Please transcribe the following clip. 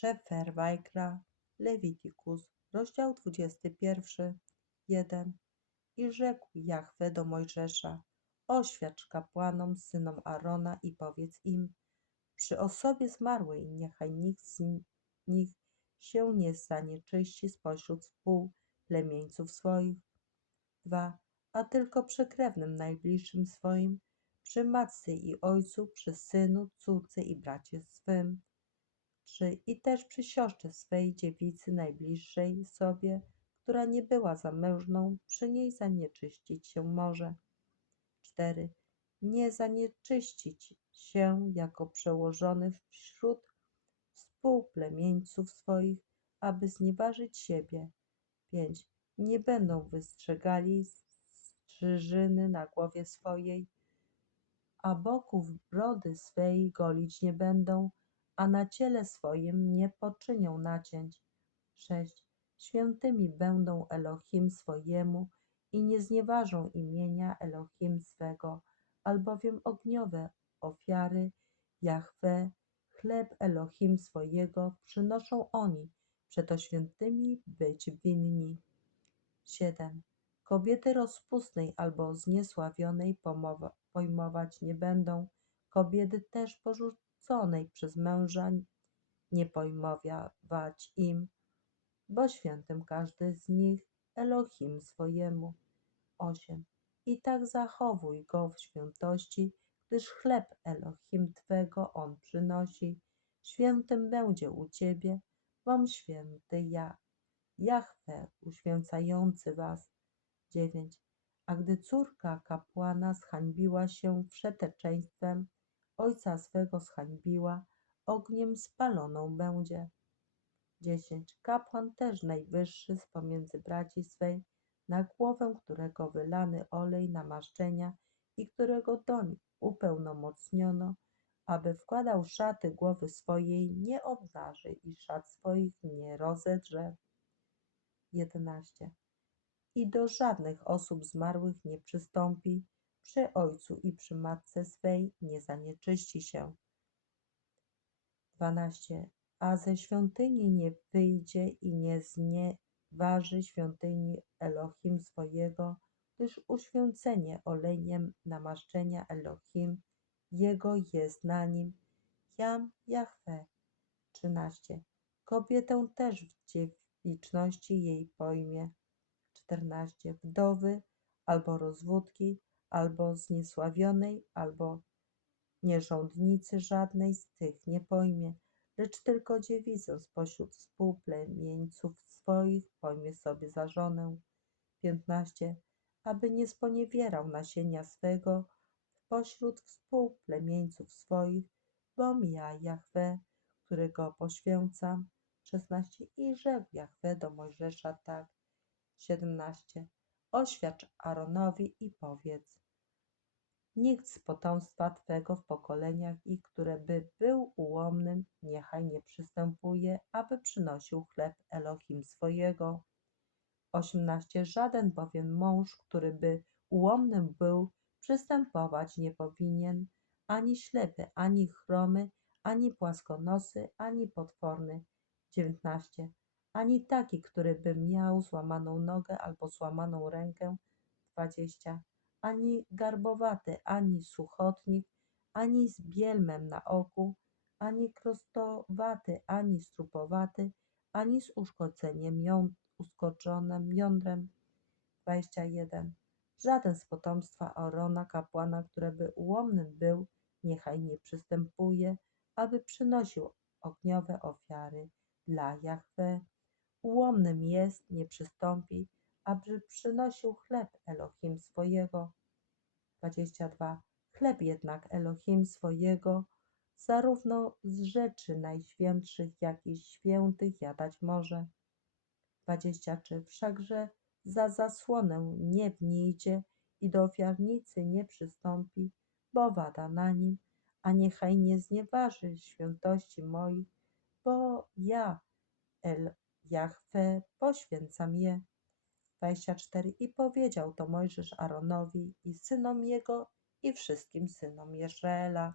Szefer Wajkra, Lewitikus, rozdział 21, 1. I rzekł Jahwe do Mojżesza, oświadcz kapłanom, synom Arona i powiedz im, przy osobie zmarłej niechaj nikt z nich się nie zanieczyści spośród współplemieńców swoich. 2. A tylko przy krewnym najbliższym swoim, przy matce i ojcu, przy synu, córce i bracie swym. 3. I też przy siostrze swej dziewicy najbliższej sobie, która nie była zamężną, przy niej zanieczyścić się może. 4. Nie zanieczyścić się jako przełożony wśród współplemieńców swoich, aby znieważyć siebie. 5. Nie będą wystrzegali strzyżyny na głowie swojej, a boków brody swej golić nie będą, a na ciele swoim nie poczynią nacięć. 6. Świętymi będą Elohim swojemu i nie znieważą imienia Elohim swego, albowiem ogniowe ofiary Jahwe, chleb Elohim swojego przynoszą oni, przeto świętymi być winni. 7. Kobiety rozpustnej albo zniesławionej pojmować nie będą, kobiety też porzuconej przez męża nie pojmować im, bo świętym każdy z nich Elohim swojemu. 8. I tak zachowuj go w świętości, gdyż chleb Elohim Twego on przynosi. Świętym będzie u Ciebie, bom święty ja, Jahwe, uświęcający Was. 9. A gdy córka kapłana zhańbiła się wszeteczeństwem, ojca swego zhańbiła, ogniem spaloną będzie. 10. Kapłan też najwyższy z pomiędzy braci swej, na głowę którego wylany olej namaszczenia i którego doń upełnomocniono, aby wkładał szaty głowy swojej, nie obnaży i szat swoich nie rozedrze. 11. I do żadnych osób zmarłych nie przystąpi, przy ojcu i przy matce swej nie zanieczyści się. 12. A ze świątyni nie wyjdzie i nie znieważy świątyni Elohim swojego, gdyż uświęcenie olejem namaszczenia Elohim, jego jest na nim. Jam Jahwe. 13. Kobietę też w dziewiczności jej pojmie. 14. Wdowy, albo rozwódki, albo zniesławionej, albo nierządnicy żadnej z tych nie pojmie, lecz tylko dziewicę spośród współplemieńców swoich pojmie sobie za żonę. 15. Aby nie sponiewierał nasienia swego pośród współplemieńców swoich, bom ja Jahwe, którego poświęcam. 16. I rzekł Jahwe do Mojżesza tak. 17. Oświadcz Aaronowi i powiedz, Nikt z potomstwa Twego w pokoleniach ich, które by był ułomnym, niechaj nie przystępuje, aby przynosił chleb Elohim swojego. 18. Żaden bowiem mąż, który by ułomnym był, przystępować nie powinien, ani ślepy, ani chromy, ani płaskonosy, ani potworny. 19. Ani taki, który by miał złamaną nogę albo złamaną rękę. 20 ani garbowaty, ani suchotnik, ani z bielmem na oku, ani krostowaty, ani strupowaty, ani z uszkodzeniem ją, uskoczonym jądrem. 21. Żaden z potomstwa Arona, kapłana, który by ułomnym był, niechaj nie przystępuje, aby przynosił ogniowe ofiary dla Jahwe. Ułomnym jest, nie przystąpi, aby przynosił chleb Elohim swojego. 22. Chleb jednak Elohim swojego, zarówno z rzeczy najświętszych, jak i świętych jadać może. 23. Wszakże za zasłonę nie wnijdzie i do ofiarnicy nie przystąpi, bo wada na nim, a niechaj nie znieważy świętości moich, bo ja, El Jahwe, poświęcam je. 24. I powiedział to Mojżesz Aaronowi i synom jego i wszystkim synom Izraela.